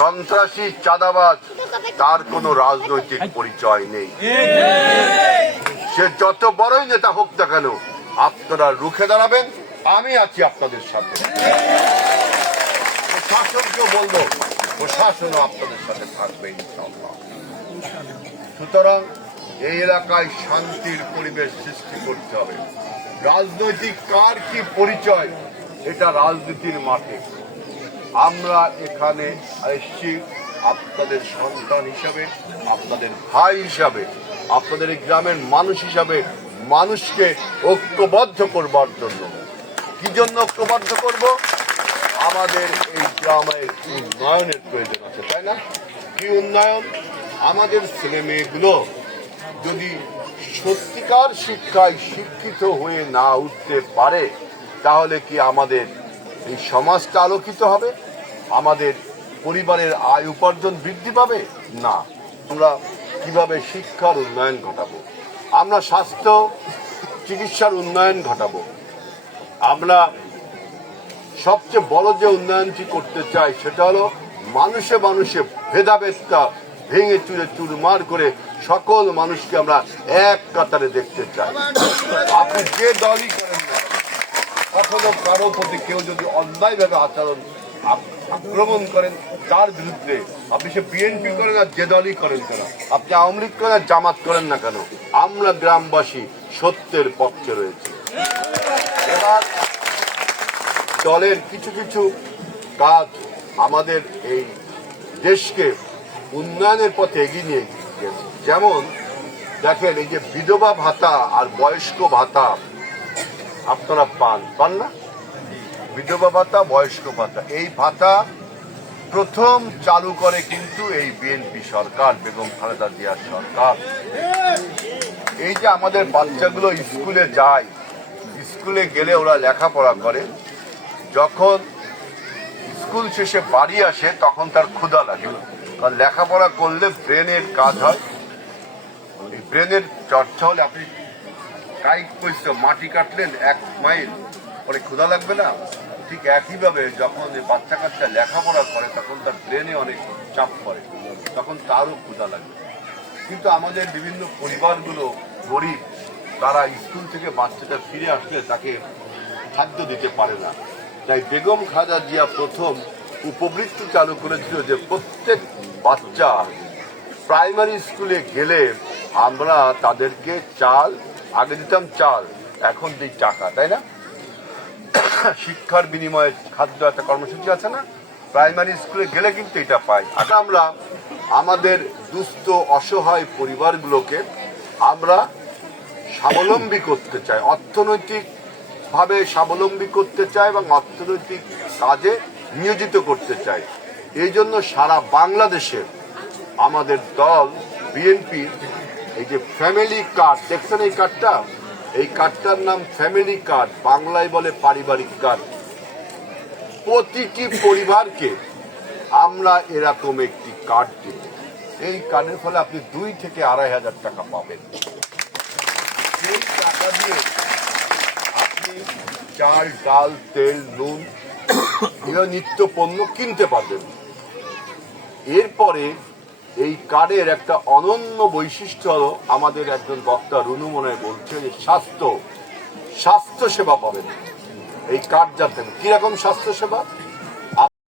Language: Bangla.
সন্ত্রাসী চাঁদাবাজ তার কোনো রাজনৈতিক পরিচয় নেই। সে যত বড়ই নেতা হোক না কেন, আপনারা রুখে দাঁড়াবেন, আমি আছি আপনাদের সাথে। প্রশাসনকে বলবো, প্রশাসনও আপনাদের সাথে থাকবে ইনশাআল্লাহ। সুতরাং এই এলাকায় শান্তির পরিবেশ সৃষ্টি করতে হবে। রাজনৈতিক কার কি পরিচয়, এটা রাজনীতির মাঠে। আমরা এখানে এসেছি আপনাদের সন্তান হিসাবে, আপনাদের ভাই হিসাবে, আপনাদের এই গ্রামের মানুষ হিসাবে মানুষকে ঐক্যবদ্ধ করবার জন্য। কি জন্য ঐক্যবদ্ধ করব? আমাদের এই গ্রামের উন্নয়নের প্রয়োজন আছে, তাই না? কি উন্নয়ন? আমাদের ছেলে মেয়েগুলো যদি সত্যিকার শিক্ষায় শিক্ষিত হয়ে না উঠতে পারে, তাহলে কি আমাদের এই সমাজটা আলোকিত হবে? আমাদের পরিবারের আয় উপার্জন বৃদ্ধি পাবে? না। আমরা কিভাবে শিক্ষার উন্নয়ন ঘটাবো? আমরা স্বাস্থ্য চিকিৎসার উন্নয়ন ঘটাবো। আমরা সবচেয়ে বড় যে উন্নয়নটি করতে চাই সেটা হলো মানুষে মানুষে ভেদাভেদটা ভেঙে চুরে চুরমার করে সকল মানুষকে আমরা এক কাতারে দেখতে চাই। আপনি যে দলই করেন না, কখনো কারো প্রতি কেউ যদি অন্যায়ভাবে আক্রমণ করেন, তার বিরুদ্ধে আপনি সে বিএনপি করেন আর যে দলই করেন কেন, আপনি আওয়ামী লীগ করেন আর জামাত করেন না কেন, আমরা গ্রামবাসী সত্যের পক্ষে রয়েছি। এবার দলের কিছু কিছু কাজ আমাদের এই দেশকে উন্নয়নের পথে এগিয়ে নিয়ে গেছে। যেমন দেখেন, এই যে বিধবা ভাতা আর বয়স্ক ভাতা আপনারা পান না? বিধবা ভাতা, বয়স্ক ভাতা, এই ভাতা প্রথম চালু করে কিন্তু এই বিএনপি সরকার, বেগম খালেদা জিয়ার সরকার। এই যে আমাদের বাচ্চাগুলো স্কুলে যায়, স্কুলে গেলে ওরা লেখাপড়া করে, যখন স্কুল শেষে বাড়ি আসে তখন তার ক্ষুধা লাগে। কারণ লেখাপড়া করলে ব্রেনের কাজ হয়, এই ব্রেনের চর্চা হলে, আপনি কায়িক পরিশ্রম, মাটি কাটলেন 1 মাইল, পরে ক্ষুধা লাগবে না? ঠিক একইভাবে যখন বাচ্চা কাচ্চা লেখাপড়া করে তখন তার ব্রেনে অনেক চাপ পড়ে, তখন তারও ক্ষুধা লাগবে। কিন্তু আমাদের বিভিন্ন পরিবারগুলো গরিব, তারা স্কুল থেকে বাচ্চাটা ফিরে আসলে তাকে খাদ্য দিতে পারে না। তাই বেগম খালেদা জিয়া প্রথম উপবৃত্তি চালু করেছিল যে প্রত্যেক বাচ্চা প্রাইমারি স্কুলে গেলে আমরা তাদেরকে চাল, আগে দিতাম চাল, এখন দিই টাকা, তাই না? শিক্ষার বিনিময়ে খাদ্য একটা কর্মসূচি আছে না? প্রাইমারি স্কুলে গেলে কিন্তু এটা পাই। আমরা আমাদের দুস্থ অসহায় পরিবারগুলোকে আমরা স্বাবলম্বী করতে চাই, অর্থনৈতিকভাবে স্বাবলম্বী করতে চাই এবং অর্থনৈতিক কাজে নিয়োজিত করতে চাই। এই জন্য সারা বাংলাদেশে আমাদের দল বিএনপি এই যে ফ্যামিলি কার্ড, দেখছেন এই কার্ডটা? এই কার্ডটার নাম ফ্যামিলি কার্ড, বাংলায় বলে পারিবারিক কার্ড। প্রতিটি পরিবারকে আমরা এরকম একটি কার্ড দিব। এই কার্ডের ফলে আপনি 2 থেকে 2,500 টাকা পাবেন। সেই টাকা দিয়ে আপনি চাল, ডাল, তেল, নুন, নিত্য পণ্য কিনতে পারবেন। এরপরে এই কার্ডের একটা অনন্য বৈশিষ্ট্য হলো, আমাদের একজন বক্তা রুনু মনে বলছে যে স্বাস্থ্য সেবা পাবেন এই কার্ড। জানতেন কিরকম স্বাস্থ্য সেবা?